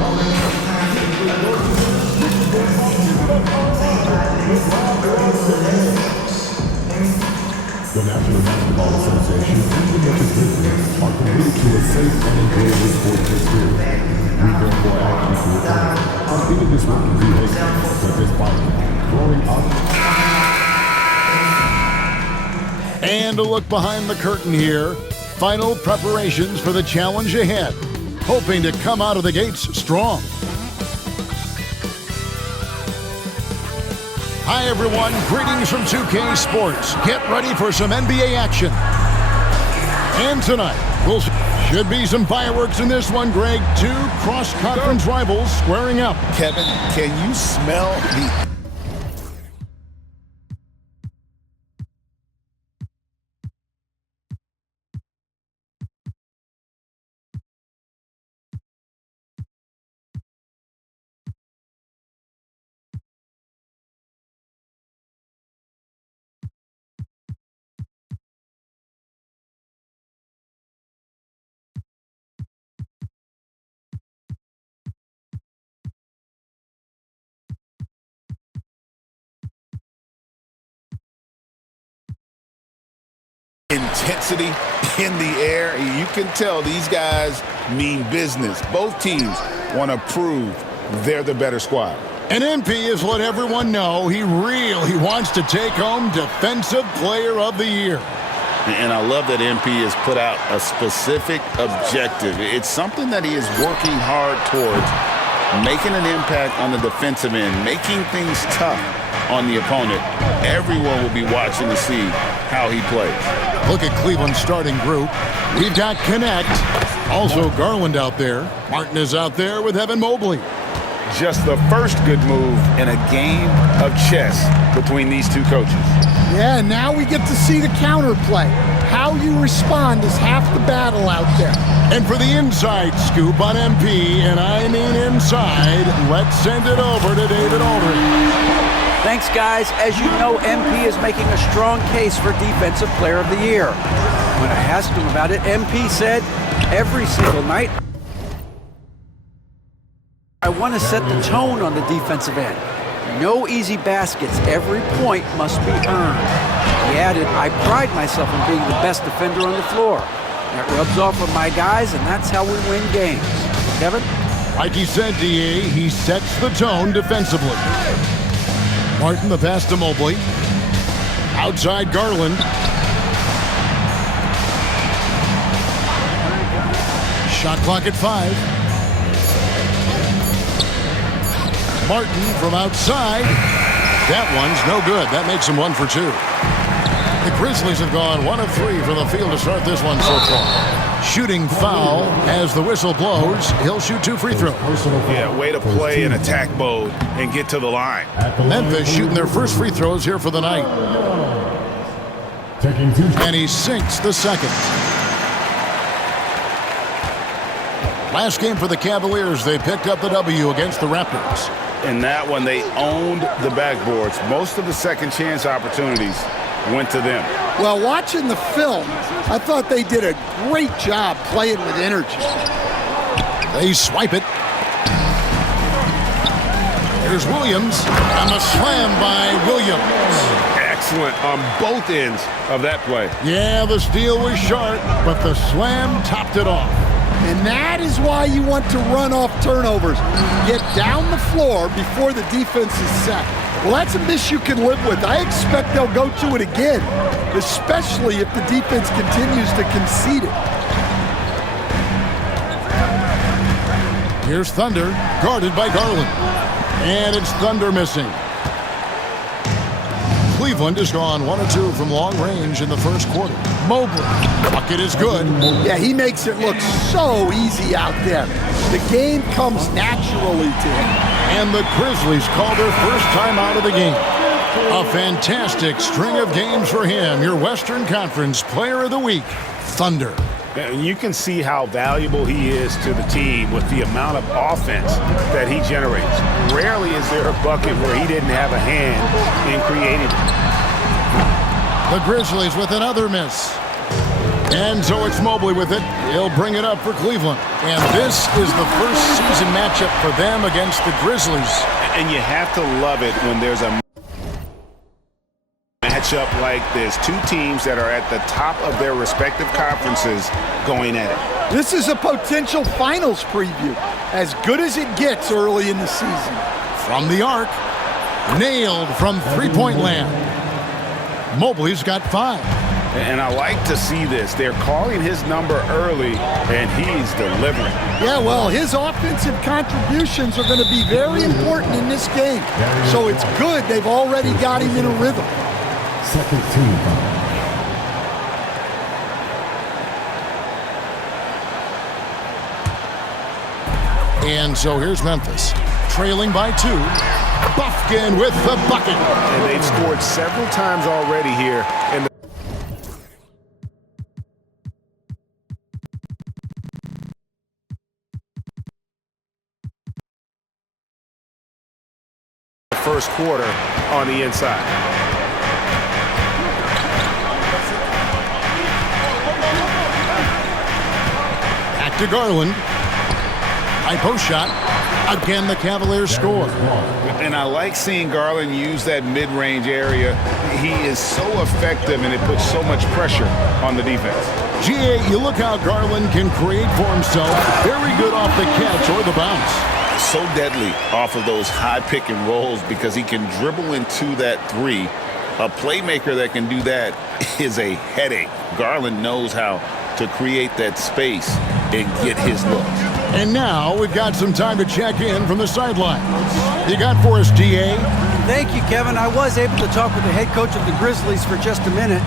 The National Basketball Association and the Memphis Grizzlies are committed to a safe and enjoyable sports experience. We therefore ask you to attend. Completed this week in behavior, but despite growing up. And a look behind the curtain here. Final preparations for the challenge ahead. Hoping to come out of the gates strong. Hi everyone, greetings from 2K Sports. Get ready for some NBA action. And tonight, should be some fireworks in this one, Greg. Two cross-conference rivals squaring up. Kevin, can you smell the... intensity in the air? You can tell these guys mean business. Both teams want to prove they're the better squad. And MP has let everyone know he really wants to take home Defensive Player of the Year. And I love that MP has put out a specific objective. It's something that he is working hard towards, making an impact on the defensive end, making things tough on the opponent. Everyone will be watching to see how he plays. Look at Cleveland's starting group. We've got Connect, also Garland out there. Martin is out there with Evan Mobley. Just the first good move in a game of chess between these two coaches. Yeah, now we get to see the counterplay. How you respond is half the battle out there. And for the inside scoop on MP, and I mean inside, let's send it over to David Aldridge. Thanks, guys. As you know, MP is making a strong case for Defensive Player of the Year. When I asked him about it, MP said, every single night, I want to set the tone on the defensive end. No easy baskets. Every point must be earned. He added, I pride myself in being the best defender on the floor. That rubs off on my guys, and that's how we win games. Kevin? Like he said, DA, he sets the tone defensively. Martin, the pass to Mobley. Outside Garland. Shot clock at 5. Martin from outside. That one's no good. That makes him 1 for 2. The Grizzlies have gone 1 of 3 from the field to start this one so far. Shooting foul as the whistle blows. He'll shoot 2 free throws. Yeah, way to play in attack mode and get to the line. Memphis shooting their first free throws here for the night. And he sinks the second. Last game for the Cavaliers, they picked up the W against the Raptors. In that one, they owned the backboards. Most of the second chance opportunities went to them. Well, watching the film, I thought they did a great job playing with energy. They swipe it. Here's Williams, and the slam by Williams. Excellent on both ends of that play. Yeah, the steal was sharp, but the slam topped it off. And that is why you want to run off turnovers. Get down the floor before the defense is set. Well, that's a miss you can live with. I expect they'll go to it again, especially if the defense continues to concede it. Here's Thunder, guarded by Garland. And it's Thunder missing. Cleveland has gone 1 of 2 from long range in the first quarter. Mobley, bucket is good. Yeah, he makes it look so easy out there. The game comes naturally to him. And the Grizzlies call their first time out of the game. A fantastic string of games for him. Your Western Conference Player of the Week, Thunder. And you can see how valuable he is to the team with the amount of offense that he generates. Rarely is there a bucket where he didn't have a hand in creating it. The Grizzlies with another miss. And so it's Mobley with it. He'll bring it up for Cleveland. And this is the first season matchup for them against the Grizzlies. And you have to love it when there's a matchup like this. Two teams that are at the top of their respective conferences going at it. This is a potential finals preview. As good as it gets early in the season. From the arc. Nailed from three-point land. Mobley's got 5. And I like to see this. They're calling his number early, and he's delivering. Yeah, well, his offensive contributions are going to be very important in this game. So it's good they've already got him in a rhythm. Second team foul. And so here's Memphis, trailing by 2. Bufkin with the bucket. And they've scored several times already here in the first quarter on the inside. Back to Garland. High post shot. Again, the Cavaliers score. And I like seeing Garland use that mid-range area. He is so effective, and it puts so much pressure on the defense. GA, you look how Garland can create for himself. Very good off the catch or the bounce. So deadly off of those high pick and rolls because he can dribble into that 3. A playmaker that can do that is a headache. Garland knows how to create that space and get his looks. And now we've got some time to check in from the sideline. You got for us, GA? Thank you, Kevin. I was able to talk with the head coach of the Grizzlies for just a minute.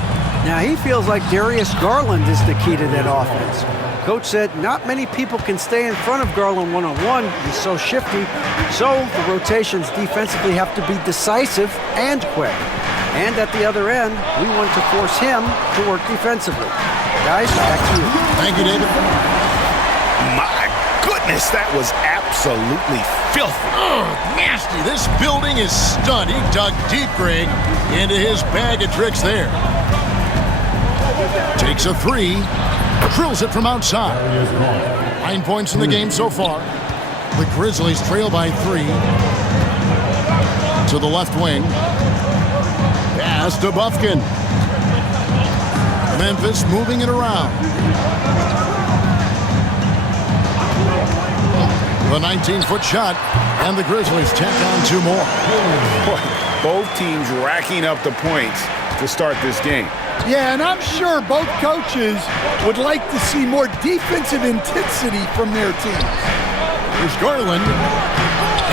Now, he feels like Darius Garland is the key to that offense. Coach said not many people can stay in front of Garland one-on-one. He's so shifty. So the rotations defensively have to be decisive and quick. And at the other end, we want to force him to work defensively. Guys, back to you. Thank you, David. My goodness, that was absolutely filthy. Oh, nasty. This building is stunned. He dug deep, Greg, into his bag of tricks there. Takes a 3. Drills it from outside. 9 points in the game so far. The Grizzlies trail by 3. To the left wing. Pass to Bufkin. Memphis moving it around. The 19-foot shot, and the Grizzlies tack on 2 more. Both teams racking up the points to start this game. Yeah, and I'm sure both coaches would like to see more defensive intensity from their teams. Here's Garland,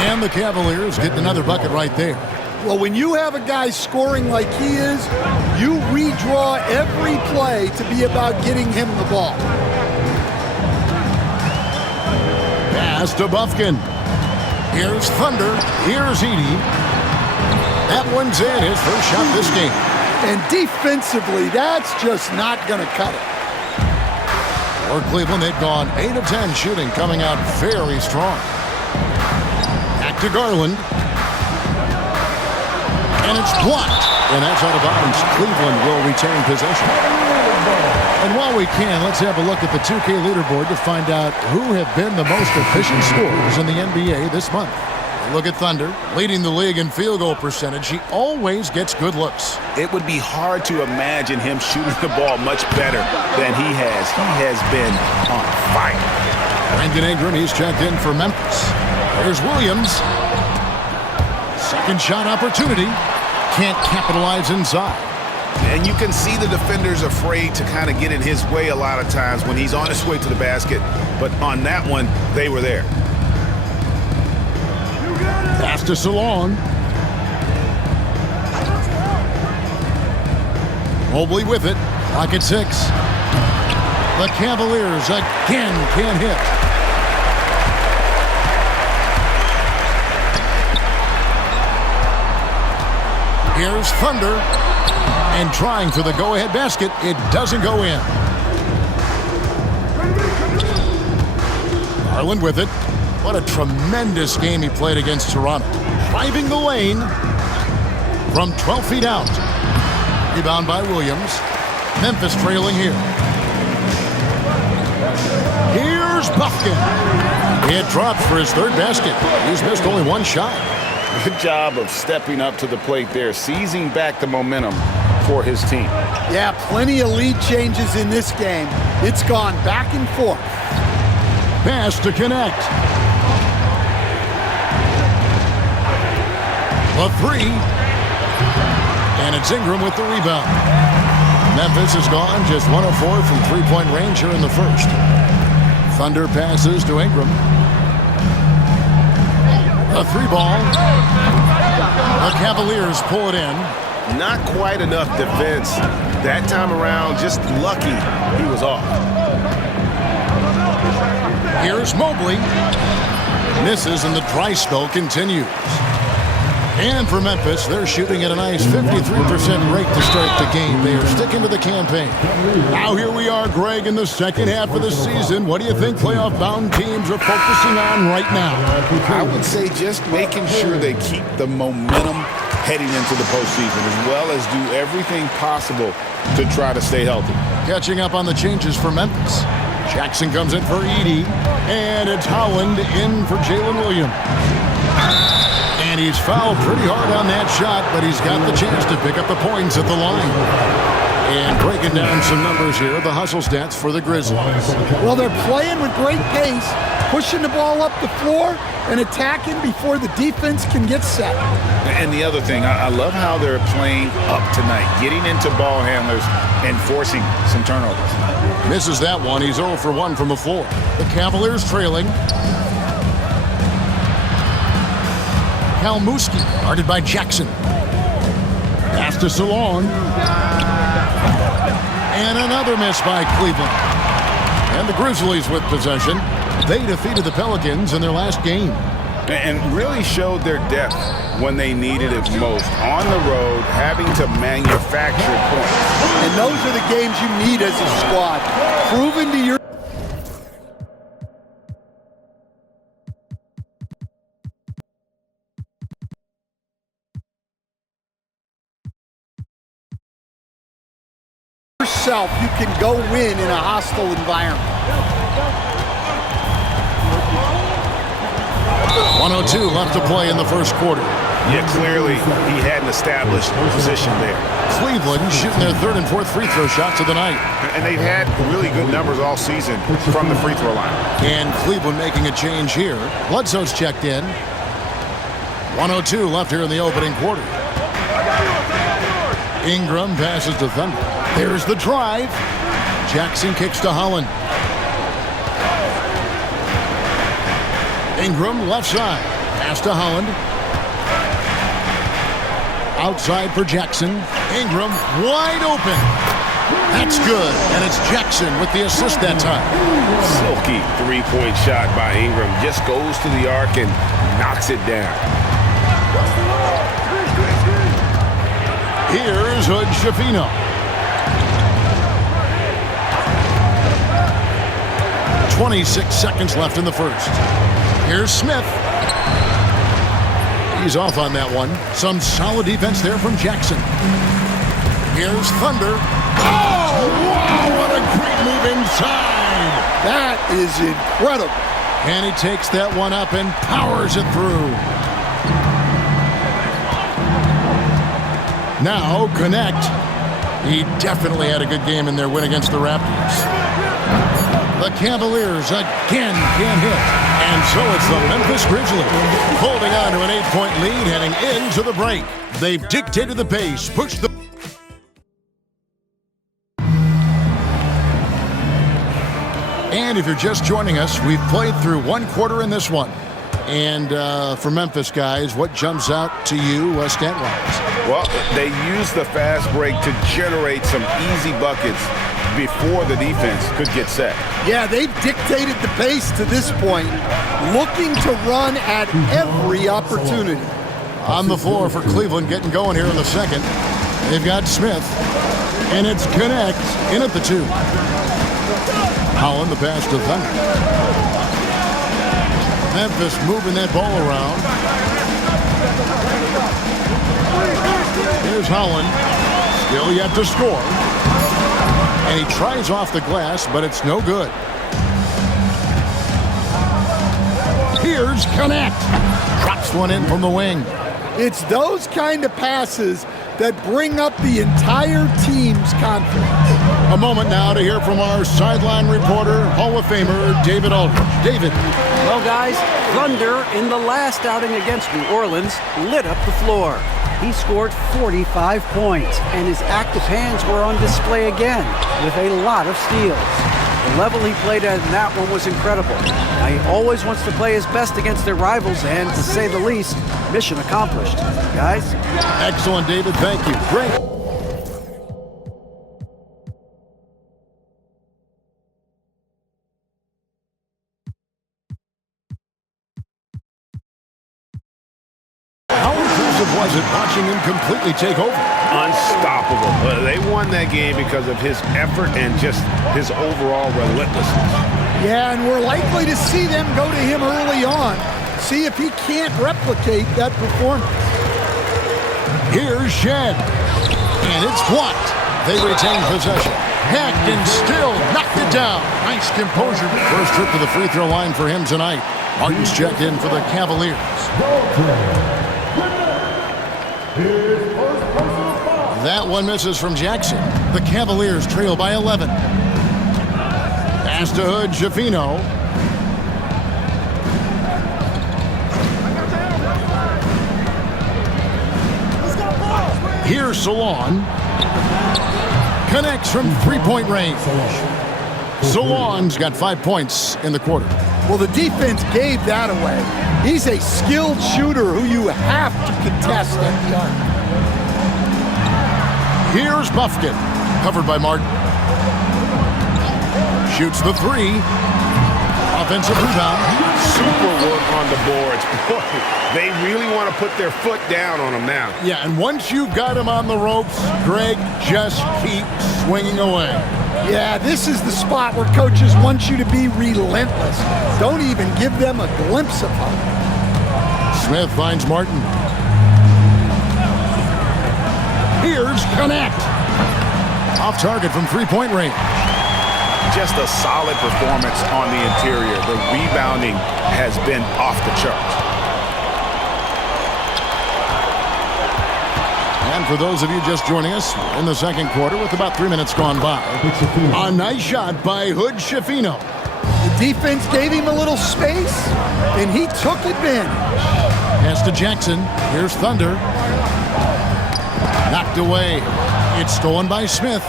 and the Cavaliers getting another bucket right there. Well, when you have a guy scoring like he is, you redraw every play to be about getting him the ball. Pass to Bufkin. Here's Thunder. Here's Edey. That one's in, his first shot this game. And defensively, that's just not going to cut it. For Cleveland, they've gone 8 of 10 shooting, coming out very strong. Back to Garland. And it's blocked. And that's out of bounds. Cleveland will retain possession. And while we can, let's have a look at the 2K leaderboard to find out who have been the most efficient scorers in the NBA this month. Look at Thunder, leading the league in field goal percentage. He always gets good looks. It would be hard to imagine him shooting the ball much better than he has. He has been on fire. Brandon Ingram, he's checked in for Memphis. There's Williams. Second shot opportunity. Can't capitalize inside. And you can see the defenders afraid to kind of get in his way a lot of times when he's on his way to the basket. But on that one, they were there. Pass to Salon. Mobley with it. Pocket 6. The Cavaliers again can't hit. Here's Thunder. And trying for the go-ahead basket. It doesn't go in. Garland with it. What a tremendous game he played against Toronto. Driving the lane from 12 feet out. Rebound by Williams. Memphis trailing here. Buffkin. It drops for his third basket. He's missed only one shot. Good job of stepping up to the plate there, seizing back the momentum for his team. Yeah, plenty of lead changes in this game. It's gone back and forth. Pass to connect. A three. And it's Ingram with the rebound. Memphis has gone just 1 of 4 from three-point range here in the first. Thunder passes to Ingram. A three ball. The Cavaliers pull it in. Not quite enough defense that time around. Just lucky he was off. Here's Mobley. Misses and the dry spell continues. And for Memphis, they're shooting at a nice 53% rate to start the game. They are sticking to the campaign. Now here we are, Greg, in the second half of the season. What do you think playoff-bound teams are focusing on right now? I would say just making sure they keep the momentum heading into the postseason, as well as do everything possible to try to stay healthy. Catching up on the changes for Memphis. Jackson comes in for Edey, and it's Howland in for Jalen Williams. And he's fouled pretty hard on that shot, but he's got the chance to pick up the points at the line. And breaking down some numbers here, the hustle stats for the Grizzlies. Well, they're playing with great pace, pushing the ball up the floor and attacking before the defense can get set. And the other thing, I love how they're playing up tonight, getting into ball handlers and forcing some turnovers. Misses that one. He's 0 for 1 from the floor. The Cavaliers trailing. Kalmuski, guarded by Jackson. Pass to Salon. And another miss by Cleveland. And the Grizzlies with possession. They defeated the Pelicans in their last game. And really showed their depth when they needed it most. On the road, having to manufacture points. And those are the games you need as a squad. Proven to your yourself, you can go win in a hostile environment. 102 left to play in the first quarter. Yeah, clearly he hadn't established position there. Cleveland shooting their third and fourth free throw shots of the night. And they've had really good numbers all season from the free throw line. And Cleveland making a change here. Bledsoe's checked in. 102 left here in the opening quarter. Ingram passes to Thunder. There's the drive. Jackson kicks to Holland. Ingram left side. Pass to Holland. Outside for Jackson. Ingram wide open. That's good. And it's Jackson with the assist that time. Silky three-point shot by Ingram. Just goes to the arc and knocks it down. Here's Hood Schifino. .26 seconds left in the first. Here's Smith. He's off on that one. Some solid defense there from Jackson. Here's Thunder. Oh, wow, what a great move inside. That is incredible. And he takes that one up and powers it through. Now, Connect. He definitely had a good game in their win against the Raptors. The Cavaliers again can't hit. And so it's the Memphis Grizzlies holding on to an 8-point lead heading into the break. They've dictated the pace, pushed the... And if you're just joining us, we've played through one quarter in this one. And for Memphis guys, what jumps out to you stat-wise? Well, they used the fast break to generate some easy buckets before the defense could get set. Yeah, they've dictated the pace to this point, looking to run at every opportunity. On the floor for Cleveland, getting going here in the second. They've got Smith, and it's Connect in at the 2. Holland, the pass to Thunder. Memphis moving that ball around. Here's Holland, still yet to score. And he tries off the glass, but it's no good. Here's Connect. Drops one in from the wing. It's those kind of passes that bring up the entire team's confidence. A moment now to hear from our sideline reporter, Hall of Famer David Aldridge. David. Well, guys, Thunder in the last outing against New Orleans lit up the floor. He scored 45 points, and his active hands were on display again with a lot of steals. The level he played at in that one was incredible. Now, he always wants to play his best against their rivals, and to say the least, mission accomplished. Guys? Excellent, David. Thank you. Great. How impressive was it watching him completely take over? Unstoppable. They won that game because of his effort and just his overall relentlessness. Yeah, and we're likely to see them go to him early on. See if he can't replicate that performance. Here's Shed. And it's blocked. They retain possession. Hacked and still knocked it down. Nice composure. First trip to the free throw line for him tonight. Martin's checked in for the Cavaliers. That one misses from Jackson. The Cavaliers trail by 11. Pass to Hood, Schifino. Here's Salon. Connects from three-point range. Salon's got 5 points in the quarter. Well, the defense gave that away. He's a skilled shooter who you have to contest at the arc. Here's Bufkin, covered by Martin. Shoots the three. Offensive rebound. Super work on the boards. Boy, they really want to put their foot down on him now. Yeah, and once you've got him on the ropes, Greg, just keep swinging away. Yeah, this is the spot where coaches want you to be relentless. Don't even give them a glimpse of hope. Smith finds Martin. Here's Connect. Off target from three-point range. Just a solid performance on the interior. The rebounding has been off the charts. And for those of you just joining us, in the second quarter with about 3 minutes gone by, a nice shot by Hood Schifino. The defense gave him a little space, and he took advantage. Pass to Jackson. Here's Thunder. Knocked away. It's stolen by Smith.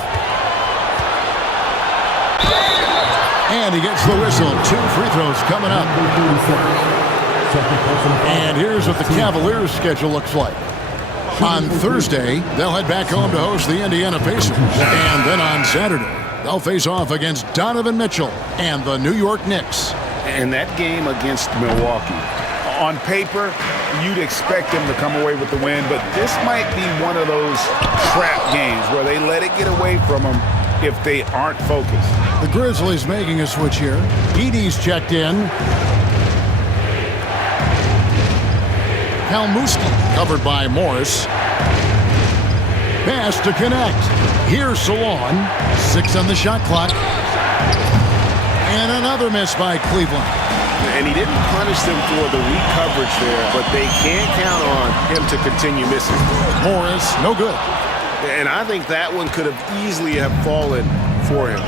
And he gets the whistle. 2 free throws coming up. And here's what the Cavaliers' schedule looks like. On Thursday, they'll head back home to host the Indiana Pacers. And then on Saturday, they'll face off against Donovan Mitchell and the New York Knicks. And that game against Milwaukee, on paper, you'd expect them to come away with the win, but this might be one of those trap games where they let it get away from them if they aren't focused. The Grizzlies making a switch here. Edey's checked in. Kalmuski covered by Morris. Pass to Connect. Here's Salon. 6 on the shot clock. And another miss by Cleveland. And he didn't punish them for the weak coverage there, but they can't count on him to continue missing. Morris, no good. And I think that one could have easily have fallen for him.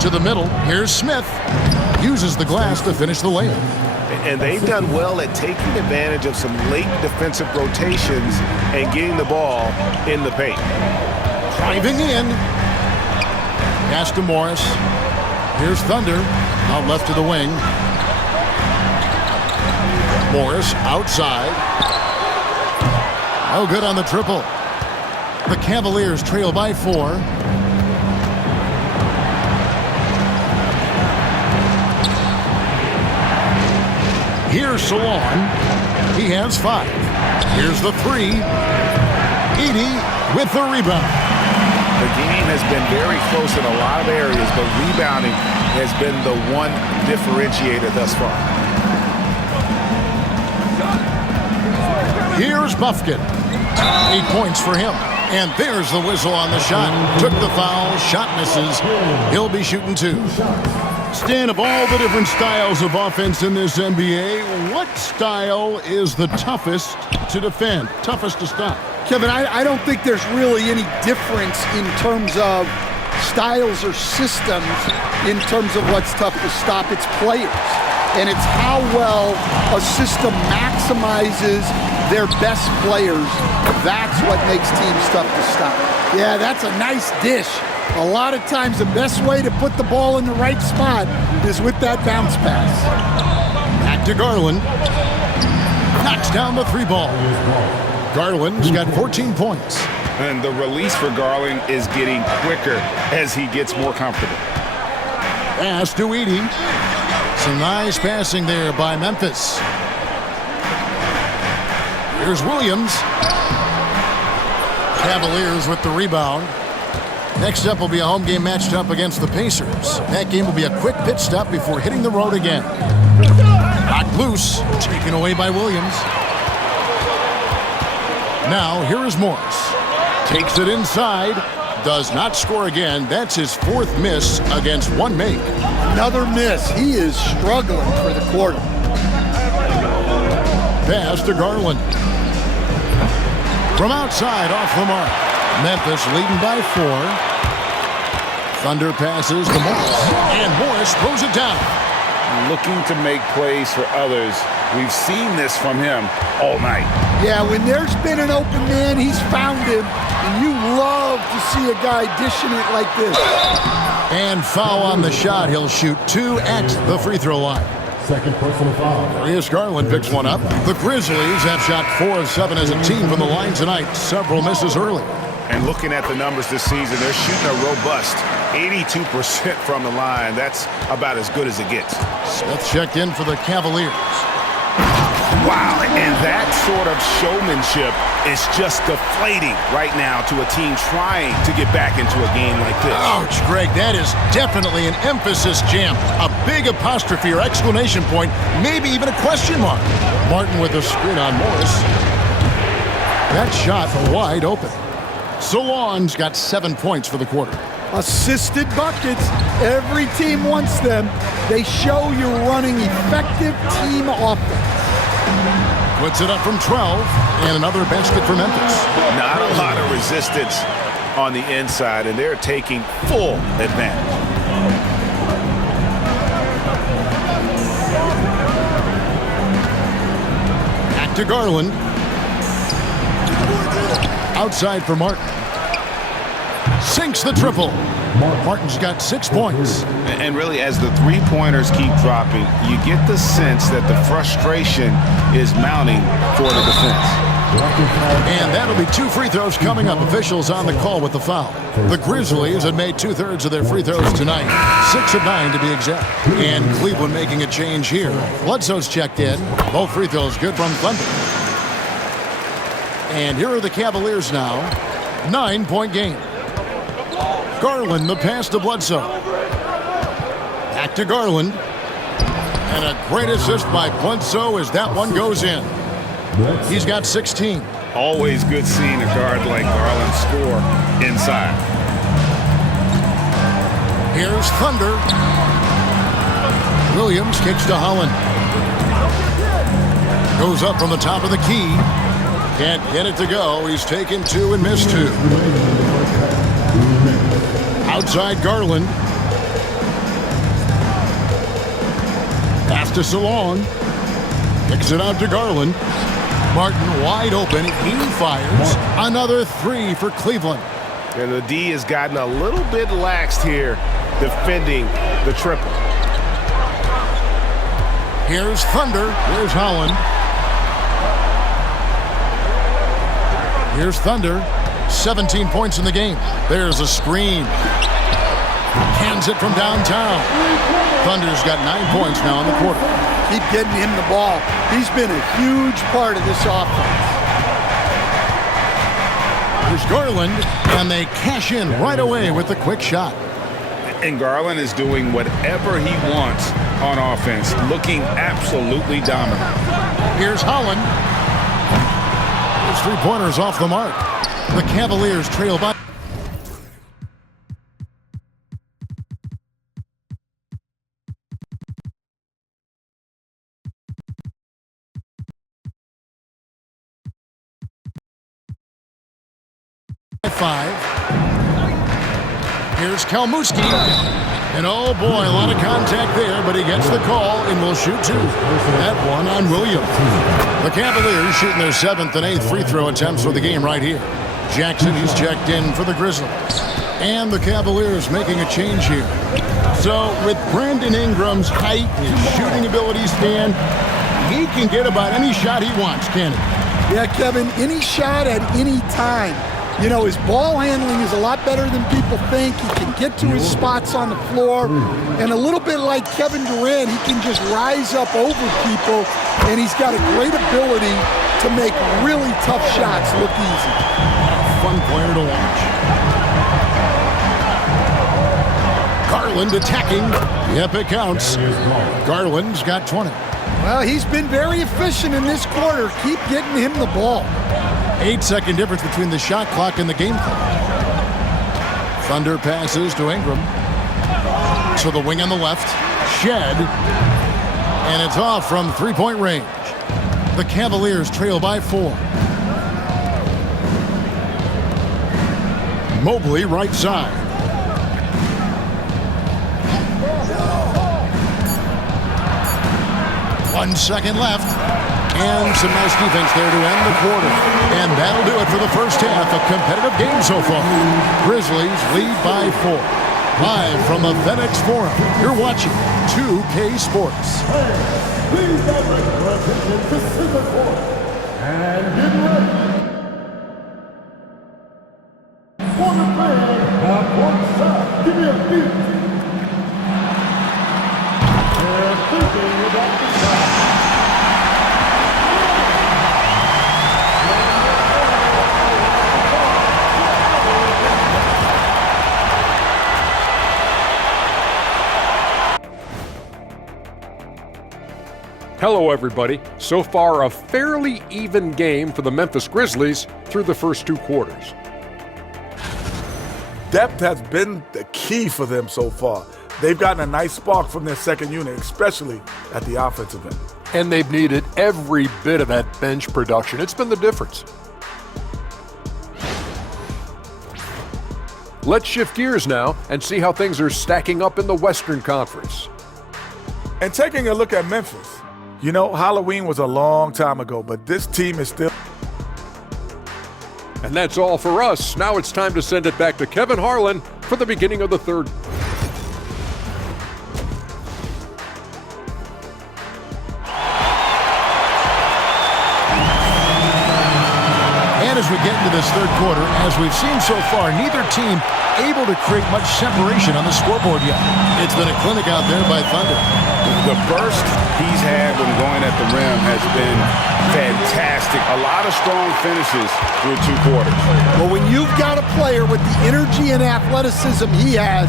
To the middle, here's Smith. Uses the glass to finish the layup. And they've done well at taking advantage of some late defensive rotations and getting the ball in the paint. Driving in. Pass to Morris. Here's Thunder. Out left to the wing. Morris outside. No good on the triple. The Cavaliers trail by 4. Here's Salon. He has 5. Here's the 3. Edey with the rebound. The game has been very close in a lot of areas, but rebounding has been the one differentiator thus far. Here's Bufkin. 8 points for him. And there's the whistle on the shot. Took the foul. Shot misses. He'll be shooting 2. Stan, of all the different styles of offense in this NBA, what style is the toughest to defend, toughest to stop? Kevin, I don't think there's really any difference in terms of styles or systems in terms of what's tough to stop. It's players. And it's how well a system maximizes their best players. That's what makes teams tough to stop. Yeah, that's a nice dish. A lot of times the best way to put the ball in the right spot is with that bounce pass. Back to Garland. Knocks down the three ball. Garland's got 14 points. And the release for Garland is getting quicker as he gets more comfortable. Pass to Edey. Some nice passing there by Memphis. Here's Williams. Cavaliers with the rebound. Next up will be a home game matched up against the Pacers. That game will be a quick pit stop before hitting the road again. Knocked loose, taken away by Williams. Now, here is Morris. Takes it inside, does not score again. That's his fourth miss against one make. Another miss. He is struggling for the quarter. Pass to Garland. From outside, off the mark. Memphis leading by 4. Thunder passes to Morris. And Morris throws it down. Looking to make plays for others. We've seen this from him all night. Yeah, when there's been an open man, he's found him. And you love to see a guy dishing it like this. And foul on the shot. He'll shoot 2 at the free throw line. Second personal foul. Darius Garland picks one up. The Grizzlies have shot 4 of 7 as a team from the line tonight. Several misses early. And looking at the numbers this season, they're shooting a robust 82% from the line. That's about as good as it gets. Smith checked in for the Cavaliers. Wow, and that sort of showmanship is just deflating right now to a team trying to get back into a game like this. Ouch, Greg, that is definitely an emphasis jam. A big apostrophe or exclamation point, maybe even a question mark. Martin with a screen on Morris. That shot wide open. Solon's got 7 points for the quarter. Assisted buckets. Every team wants them. They show you're running effective team offense. Puts it up from 12, and another basket for Memphis. Not a lot of resistance on the inside, and they're taking full advantage. Back to Garland. Outside for Martin. Sinks the triple. Martin's got 6 points. And really, as the three-pointers keep dropping, you get the sense that the frustration is mounting for the defense. And that'll be 2 free throws coming up. Officials on the call with the foul. The Grizzlies have made 2/3 of their free throws tonight. 6 of 9 to be exact. And Cleveland making a change here. Bledsoe's checked in. Both free throws good from Thunder. And here are the Cavaliers now. 9-point game. Garland, the pass to Bledsoe. Back to Garland. And a great assist by Bledsoe as that one goes in. He's got 16. Always good seeing a guard like Garland score inside. Here's Thunder. Williams kicks to Holland. Goes up from the top of the key. Can't get it to go. He's taken 2 and missed 2. Outside Garland. Pass to Solon. Kicks it out to Garland. Martin wide open. He fires. Another 3 for Cleveland. And the D has gotten a little bit laxed here defending the triple. Here's Thunder. Here's Holland. Here's Thunder. 17 points in the game. There's a screen. Hands it from downtown. Thunder's got 9 points now in the quarter. Keep getting him the ball. He's been a huge part of this offense. Here's Garland, and they cash in right away with the quick shot. And Garland is doing whatever he wants on offense, looking absolutely dominant. Here's Holland. His 3-pointers off the mark. The Cavaliers trail by. 5. Here's Kalmuski. And oh boy, a lot of contact there, but he gets the call and will shoot 2. That one on Williams. The Cavaliers shooting their 7th and 8th free throw attempts for the game right here. Jackson, he's checked in for the Grizzlies. And the Cavaliers making a change here. So with Brandon Ingram's height, his shooting abilities, Stan, he can get about any shot he wants, can't he? Yeah, Kevin, any shot at any time. You know, his ball handling is a lot better than people think. He can get to his spots on the floor. And a little bit like Kevin Durant, he can just rise up over people. And he's got a great ability to make really tough shots look easy. Fun player to watch. Garland attacking. Yep, it counts. Garland's got 20. Well, he's been very efficient in this quarter. Keep getting him the ball. 8-second difference between the shot clock and the game clock. Thunder passes to Ingram. To the wing on the left. Shed. And it's off from three-point range. The Cavaliers trail by 4. Mobley right side. One second left. And some nice defense there to end the quarter. And that'll do it for the first half. A competitive game so far. Grizzlies lead by 4. Live from the FedEx Forum, you're watching 2K Sports. Please direct your attention to center court. And get ready. For the fan, on one side, give me a beat. And thinking about the shot. Hello, everybody. So far, a fairly even game for the Memphis Grizzlies through the first 2 quarters. Depth has been the key for them so far. They've gotten a nice spark from their second unit, especially at the offensive end. And they've needed every bit of that bench production. It's been the difference. Let's shift gears now and see how things are stacking up in the Western Conference. And taking a look at Memphis, you know, Halloween was a long time ago, but this team is still... And that's all for us. Now it's time to send it back to Kevin Harlan for the beginning of the third. And as we get into this third quarter, as we've seen so far, neither team able to create much separation on the scoreboard yet. It's been a clinic out there by Thunder. The burst he's had when going at the rim has been fantastic. A lot of strong finishes through 2 quarters. Well, when you've got a player with the energy and athleticism he has,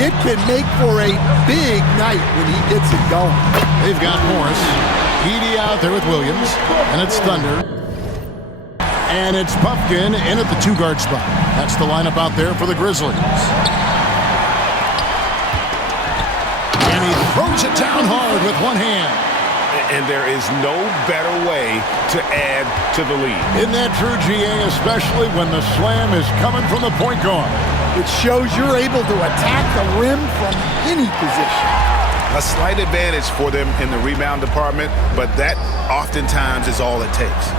it can make for a big night when he gets it going. They've got Morris. Edey out there with Williams. And it's Thunder. And it's Pumpkin in at the 2-guard spot. That's the lineup out there for the Grizzlies. And he throws it down hard with one hand. And there is no better way to add to the lead. Isn't that true, GA, especially when the slam is coming from the point guard? It shows you're able to attack the rim from any position. A slight advantage for them in the rebound department, but that oftentimes is all it takes.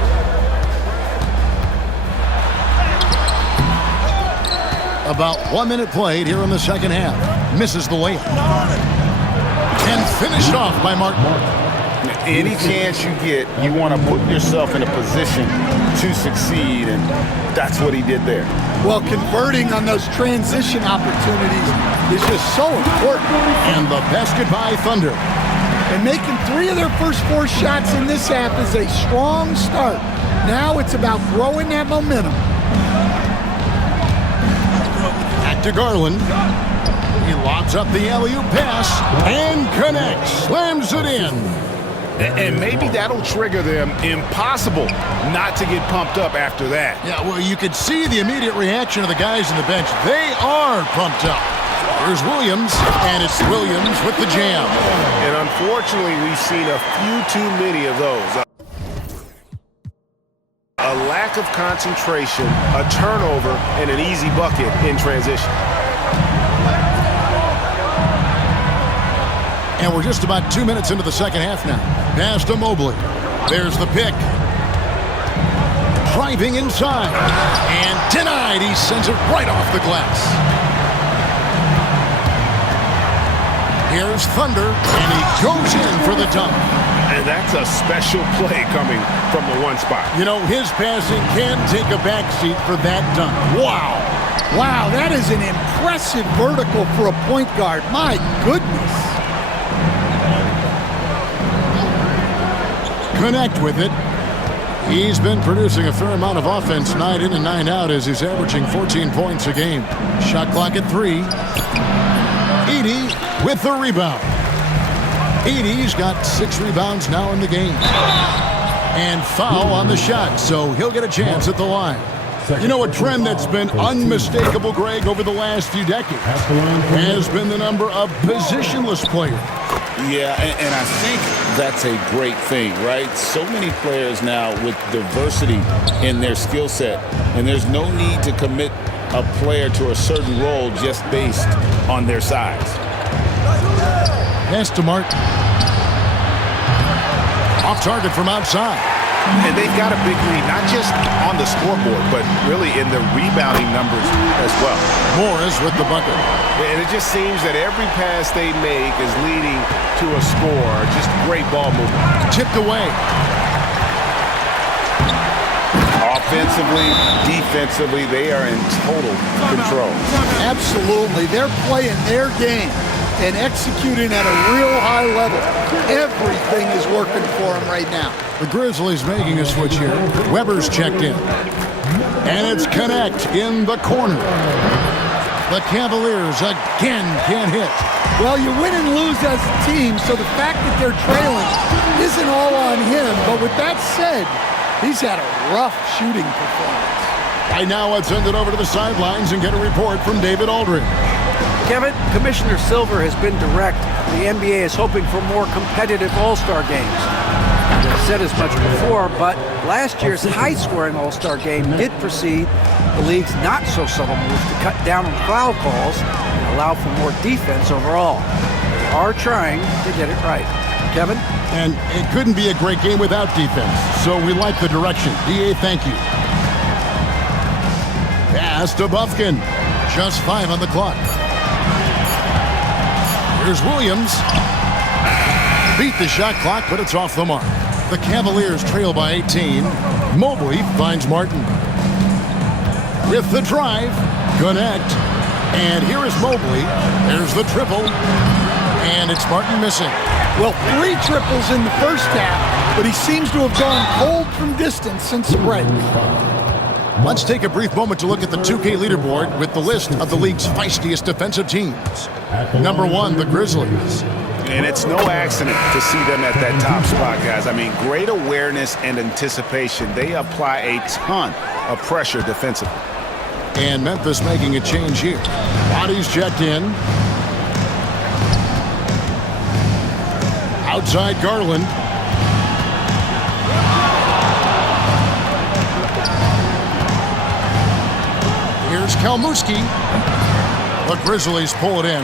About 1 minute played here in the second half. Misses the layup. And finished off by Martin. Any chance you get, you want to put yourself in a position to succeed, and that's what he did there. Well, converting on those transition opportunities is just so important. And the basket by Thunder. And making 3 of their first 4 shots in this half is a strong start. Now it's about growing that momentum. To Garland. He lobs up the alley-oop pass and connects. Slams it in. And maybe that'll trigger them. Impossible not to get pumped up after that. Yeah, well, you could see the immediate reaction of the guys on the bench. They are pumped up. Here's Williams, and it's Williams with the jam. And unfortunately, we've seen a few too many of those. lack of concentration, a turnover, and an easy bucket in transition. And we're just about 2 minutes into the second half now. Pass to Mobley. There's the pick. Driving inside. And denied. He sends it right off the glass. Here's Thunder, and he goes in for the dunk. And that's a special play coming from the one spot. You know, his passing can take a backseat for that dunk. Wow. Wow, that is an impressive vertical for a point guard. My goodness. Connect with it. He's been producing a fair amount of offense night in and night out as he's averaging 14 points a game. Shot clock at 3. Edey with the rebound. Edey's got 6 rebounds now in the game. And foul on the shot, so he'll get a chance at the line. You know, a trend that's been unmistakable, Greg, over the last few decades has been the number of positionless players. Yeah, and I think that's a great thing, right? So many players now with diversity in their skill set, and there's no need to commit a player to a certain role just based on their size. Pass to Martin. Off target from outside. And they've got a big lead, not just on the scoreboard, but really in the rebounding numbers as well. Morris with the bucket. And it just seems that every pass they make is leading to a score. Just great ball movement. Tipped away. Offensively, defensively, they are in total control. Absolutely. They're playing their game and executing at a real high level. Everything is working for them right now. The Grizzlies making a switch here. Weber's checked in. And it's Connect in the corner. The Cavaliers again can't hit. Well, you win and lose as a team, so the fact that they're trailing isn't all on him. But with that said, he's had a rough shooting performance. Right now, let's send it over to the sidelines and get a report from David Aldridge. Kevin, Commissioner Silver has been direct. The NBA is hoping for more competitive All-Star games. I've said as much before, but last year's high-scoring All-Star game did precede the league's not-so-subtle move to cut down on foul calls and allow for more defense overall. They are trying to get it right. Kevin? And it couldn't be a great game without defense, so we like the direction. DA, thank you. Pass to Bufkin. Just 5 on the clock. Here's Williams. Beat the shot clock, but it's off the mark. The Cavaliers trail by 18. Mobley finds Martin. With the drive, Connect. And here is Mobley. There's the triple. And it's Martin missing. Well, 3 triples in the first half, but he seems to have gone cold from distance since the break. Let's take a brief moment to look at the 2K leaderboard with the list of the league's feistiest defensive teams. Number 1, the Grizzlies. And it's no accident to see them at that top spot, guys. I mean, great awareness and anticipation. They apply a ton of pressure defensively. And Memphis making a change here. Bodies checked in. Outside Garland. Here's Kalmurski. The Grizzlies pull it in.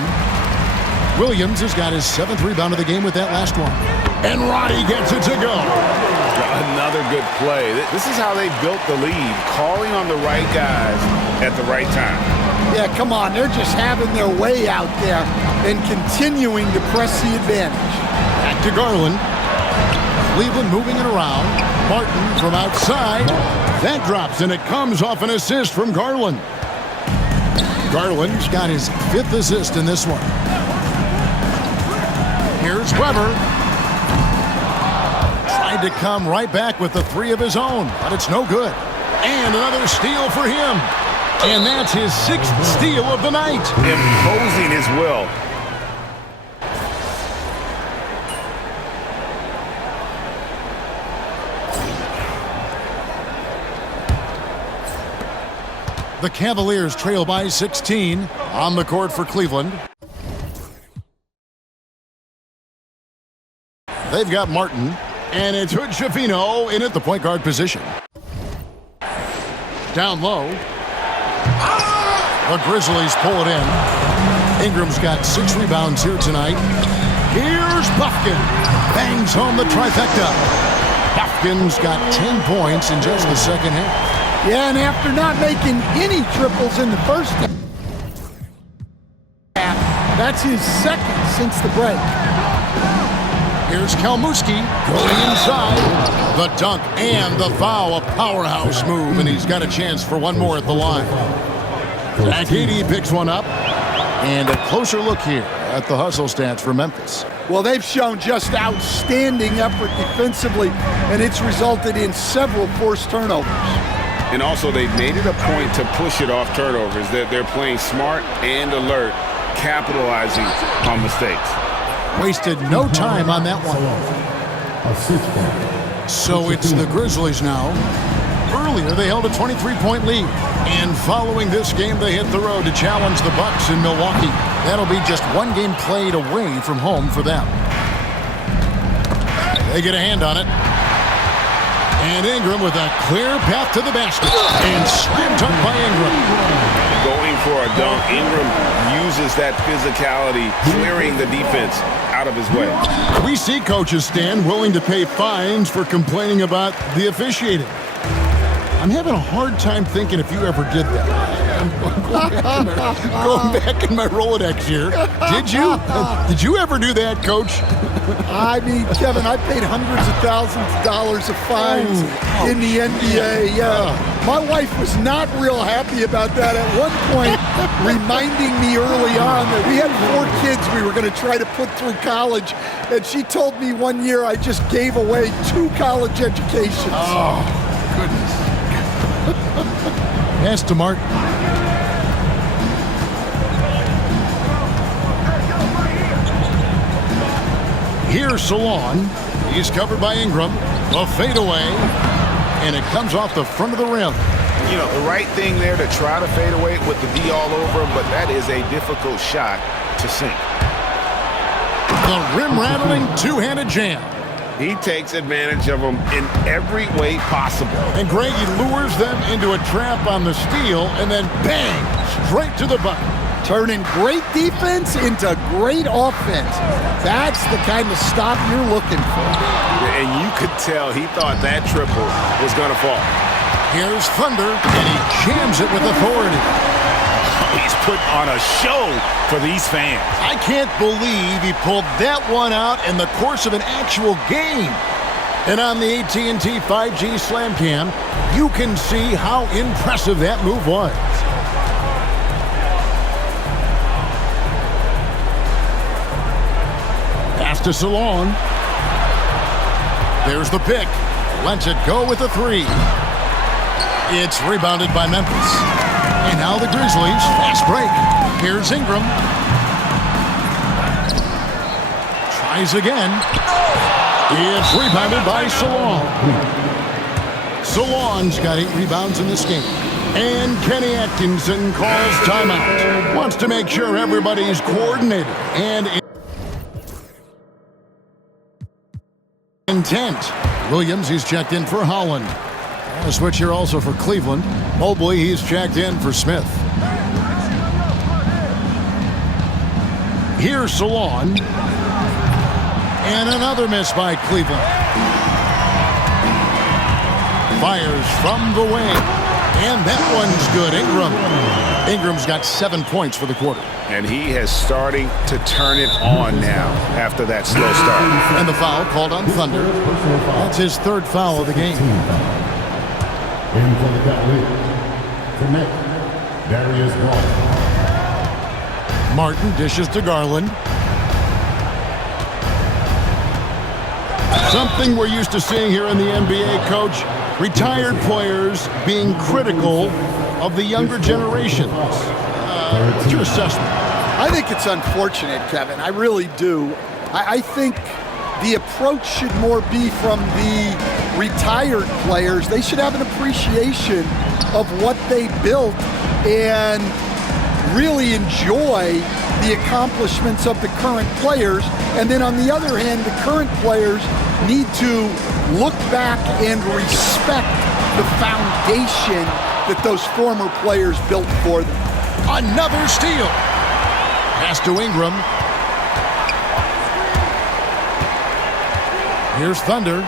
Williams has got his 7th rebound of the game with that last one. And Roddy gets it to go. Another good play. This is how they built the lead, calling on the right guys at the right time. Yeah, come on. They're just having their way out there and continuing to press the advantage. Back to Garland. Cleveland moving it around. Martin from outside. That drops, and it comes off an assist from Garland. Garland's got his 5th assist in this one. Here's Weber. Tried to come right back with the 3 of his own, but it's no good. And another steal for him. And that's his 6th steal of the night. Imposing his will. The Cavaliers trail by 16 on the court for Cleveland. They've got Martin, and it's Hood Schifino in at the point guard position. Down low. The Grizzlies pull it in. Ingram's got 6 rebounds here tonight. Here's Buffkin. Bangs home the trifecta. Buffkin's got 10 points in just the second half. Yeah, and after not making any triples in the first half, that's his second since the break. Here's Kalmuski going inside. The dunk and the foul, a powerhouse move, and he's got a chance for one more at the line. Zach Edey picks one up. And a closer look here at the hustle stats for Memphis. Well, they've shown just outstanding effort defensively, and it's resulted in several forced turnovers. And also, they've made it a point to push it off turnovers. They're playing smart and alert, capitalizing on mistakes. Wasted no time on that one. So it's the Grizzlies now. Earlier, they held a 23-point lead. And following this game, they hit the road to challenge the Bucks in Milwaukee. That'll be just one game played away from home for them. They get a hand on it. And Ingram with a clear path to the basket. And slammed up by Ingram. Going for a dunk, Ingram uses that physicality, clearing the defense out of his way. We see coaches stand willing to pay fines for complaining about the officiating. I'm having a hard time thinking if you ever did that. Going back in my Rolodex here. Did you? Did you ever do that, Coach? I mean, Kevin, I paid hundreds of thousands of dollars of fines in the NBA. Yeah. My wife was not real happy about that at one point, reminding me early on that we had 4 kids we were going to try to put through college. And she told me one year I just gave away 2 college educations. Oh, goodness. Pass to Martin. Here's Salon. He's covered by Ingram. A fadeaway. And it comes off the front of the rim. You know, the right thing there to try to fade away with the D all over him, but that is a difficult shot to sink. The rim-rattling two-handed jam. He takes advantage of them in every way possible. And Greg, he lures them into a trap on the steal, and then bang, straight to the bucket. Turning great defense into great offense. That's the kind of stop you're looking for. And you could tell he thought that triple was going to fall. Here's Thunder, and he jams it with authority. He's putting on a show for these fans. I can't believe he pulled that one out in the course of an actual game. And on the AT&T 5G Slam Cam, you can see how impressive that move was. Pass to Salon. There's the pick. Lets it go with the 3. It's rebounded by Memphis. And now the Grizzlies, fast break. Here's Ingram. Tries again. It's rebounded by Salon. Salon's got 8 rebounds in this game. And Kenny Atkinson calls timeout. Wants to make sure everybody's coordinated and intent. Williams, he's checked in for Holland. A switch here also for Cleveland. Mobley, he's checked in for Smith. Here's Salon. And another miss by Cleveland. Fires from the wing. And that one's good. Ingram's got 7 points for the quarter. And he is starting to turn it on now after that slow start. And the foul called on Thunder. That's his 3rd foul of the game. In for the Cavaliers, commit Darius Garland. Martin dishes to Garland. Something we're used to seeing here in the NBA, Coach. Retired players being critical of the younger generations. What's your assessment? I think it's unfortunate, Kevin. I really do. I think the approach should more be from the retired players. They should have an appreciation of what they built and really enjoy the accomplishments of the current players. And then on the other hand, the current players need to look back and respect the foundation that those former players built for them. Another steal. Pass to Ingram. Here's Thunder.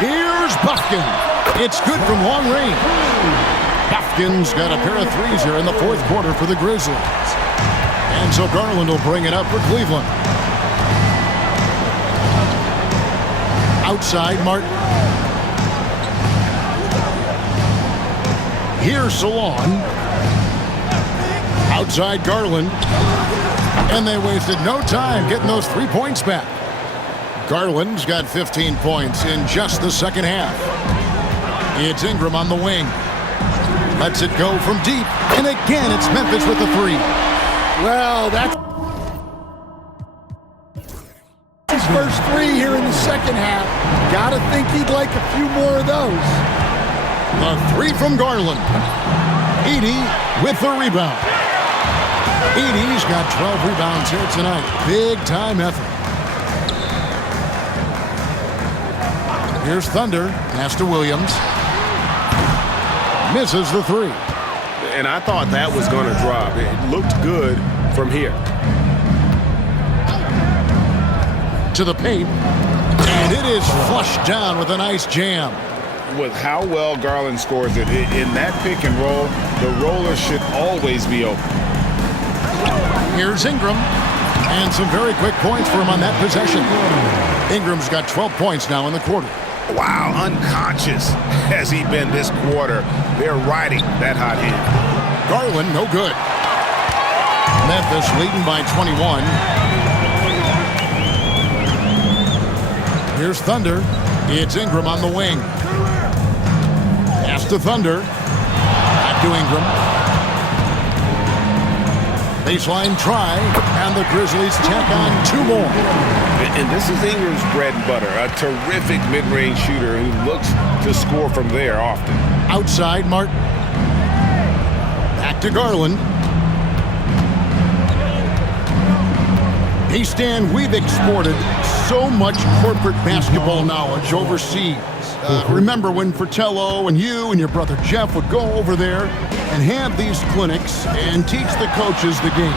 Here's Buffkin. It's good from long range. Buffkin's got a pair of threes here in the fourth quarter for the Grizzlies. And so Garland will bring it up for Cleveland. Outside, Martin. Here's Salon. Outside, Garland. And they wasted no time getting those 3 points back. Garland's got 15 points in just the second half. It's Ingram on the wing. Lets it go from deep. And again, it's Memphis with the three. Well, that's his first three here in the second half. Gotta think he'd like a few more of those. The three from Garland. Edey with the rebound. Edey's got 12 rebounds here tonight. Big time effort. Here's Thunder. Pass to Williams. Misses the three. And I thought that was going to drop. It looked good from here. To the paint. And it is flushed down with a nice jam. With how well Garland scores it, in that pick and roll, the roller should always be open. Here's Ingram. And some very quick points for him on that possession. Ingram's got 12 points now in the quarter. Wow, unconscious has he been this quarter. They're riding that hot hand. Garland, no good. Memphis leading by 21. Here's Thunder. It's Ingram on the wing. Pass to Thunder. Back to Ingram. Baseline try, and the Grizzlies tack on two more. And this is Ingram's bread and butter, a terrific mid-range shooter who looks to score from there often. Outside, Martin. Back to Garland. Hey, Stan, we've exported so much corporate basketball knowledge overseas. Remember when Fratello and you and your brother Jeff would go over there and have these clinics and teach the coaches the game?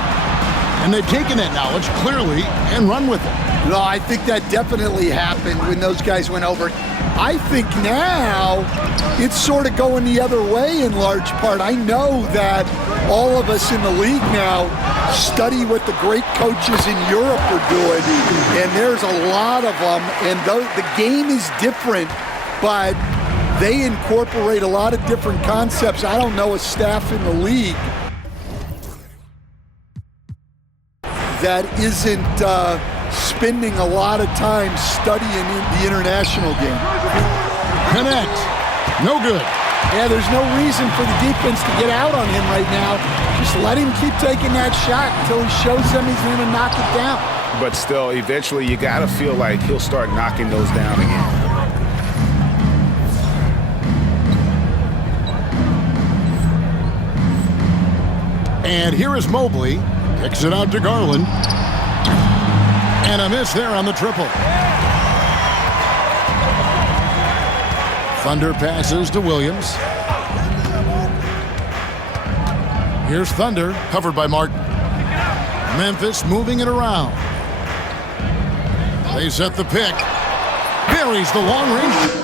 And they've taken that knowledge clearly and run with it. No, I think that definitely happened when those guys went over. I think now it's sort of going the other way in large part. I know that all of us in the league now study what the great coaches in Europe are doing, and there's a lot of them, and the game is different, but they incorporate a lot of different concepts. I don't know a staff in the league that isn't spending a lot of time studying the international game. Connect. No good. Yeah, there's no reason for the defense to get out on him right now. Just let him keep taking that shot until he shows them he's going to knock it down. But still, eventually you got to feel like he'll start knocking those down again. And here is Mobley. Kicks it out to Garland. And a miss there on the triple. Thunder passes to Williams. Here's Thunder, covered by Martin. Memphis moving it around. They set the pick. Buries the long range.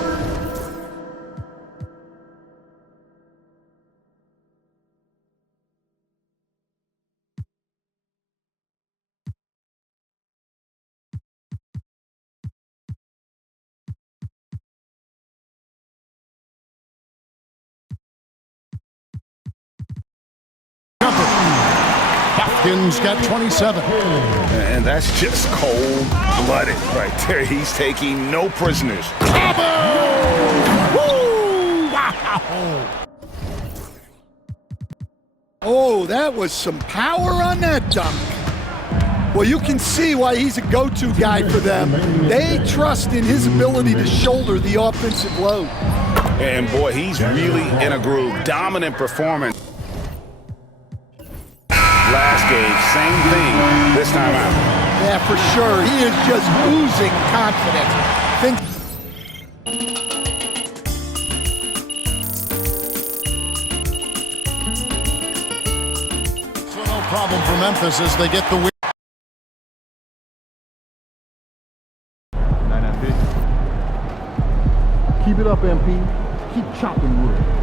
Buffkin's got 27. And that's just cold-blooded right there. He's taking no prisoners. Woo! Wow! Oh, that was some power on that dunk. Well, you can see why he's a go-to guy for them. They trust in his ability to shoulder the offensive load. And boy, he's really in a groove. Dominant performance. Last game, same thing this time out. Yeah, for sure. He is just oozing confidence. problem for Memphis as they get the win. Keep it up, MP. Keep chopping wood.